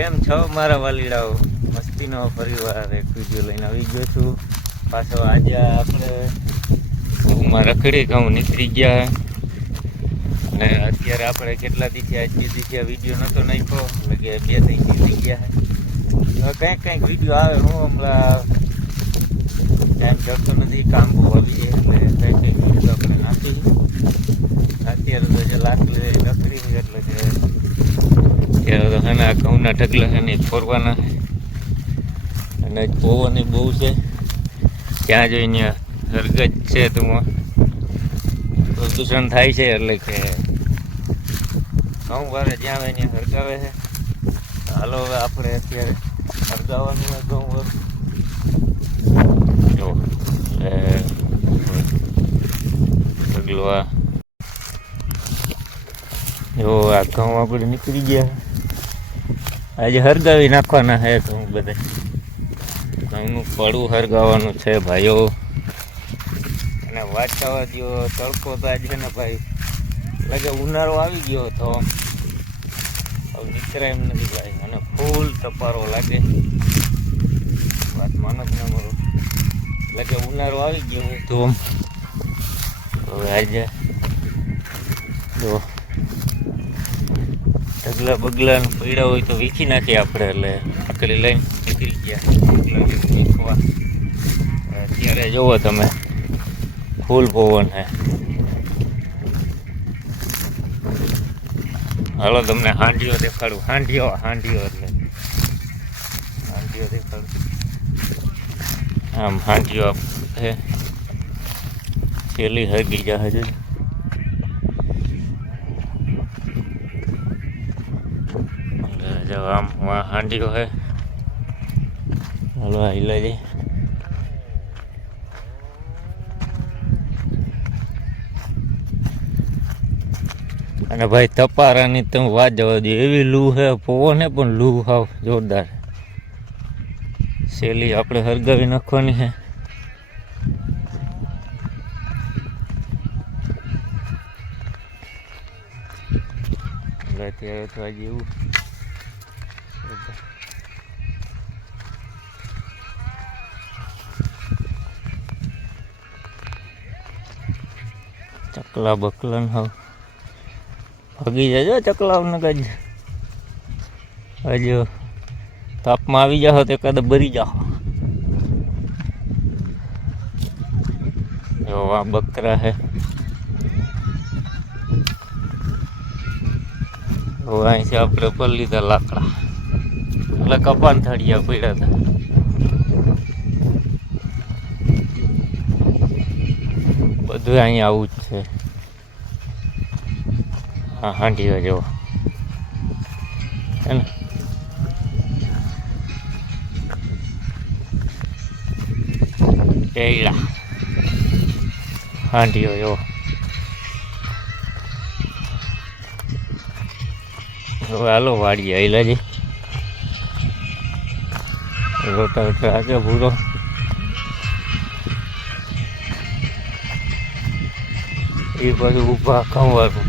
કેમ છો મારા વાલીડાઓ? મસ્તીનો પરિવાર એક વિડીયો લઈને આવી ગયો છું પાછો. આજે આપણે રખડી ઘઉં નીકળી ગયા અને અત્યારે આપણે કેટલા દિવસે આજ 2 દિવસે વિડીયો નહોતો નાખ્યો, એટલે કે 2-3 દી થઈ ગયા. હવે કંઈક વિડીયો આવે, હું હમણાં ટાઈમ જતો નથી, કામ બહુ આવી જાય એટલે કંઈક વિડીયો આપણે નાખી. અત્યારે તો જે લાકડી રખડી એટલે કે ત્યારે તો છે ને આ ઘઉંના ઢગલા છે ને ફોરવાના અને પવન બહુ છે. ત્યાં જોઈને હરગજ છે તો પ્રદૂષણ થાય છે, એટલે કે ઘઉં વારે જ્યાં આવે ત્યાં હરગાવે છે. હાલો હવે આપણે અત્યારે હરગાવાનું હોય ઘઉં વર જો ઢગલો આ જો આ ઘઉં આપણે નીકળી ગયા. આજે હરગાવી નાખવાના છે ઘઉં બધે. ઘઉંનું પડું હરગાવાનું છે ભાઈઓ. અને વાંચવા દો તડકો તો આજે છે ને ભાઈ લાગે ઉનાળો આવી ગયો તો હવે નીકળાય એમ નથી ભાઈ. મને ફૂલ તપારો લાગે, વાત માનો જ ના મારો. લાગે ઉનાળો આવી ગયો હોય તો હવે આજે જો ઢગલા બગલા પડ્યા હોય તો વીખી નાખીએ આપણે. એટલે આકડી લઈને નીકળી ગયા વીખવા. અત્યારે જુઓ તમે ફૂલ પવન છે. હાલો તમને હાંડીઓ દેખાડું. હાંડીઓ એટલે હાંડીઓ દેખાડું. આમ હાંડીઓ છે છેલ્લી હરગી જા હજુ. આમ હાંડીઓ છે. હાલો હિલા જઈ. અને ભાઈ તપારાની તમે વાત જવા દો, એવી લૂ છે, પવન છે પણ લૂ હાવ જોરદાર. શેલી આપણે હરગાવી નાખવાની છે. અત્યારે તો આજે એવું ચકલા બકલા હાવ ભાગી જજો ચકલાઓ ને કજ. હજુ તાપમાં આવી જાઓ તો કદાચ ભરી જાઓ. જો આ બકરા છે. અહીંથી આપણે પર લીધા લાકડા, એટલે કપાન થળિયા પડ્યા હતા. બધું અહીંયા આવું જ છે. હા હાંડીઓ જેવો હે ને. કેળા હાંડીઓ જેવો. હવે હાલો વાડીએ આવેલા છે. રોટા રોટા આજે ભૂરો એ બધું ઊભા ખંવાનું.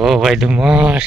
Oh, vai do mar.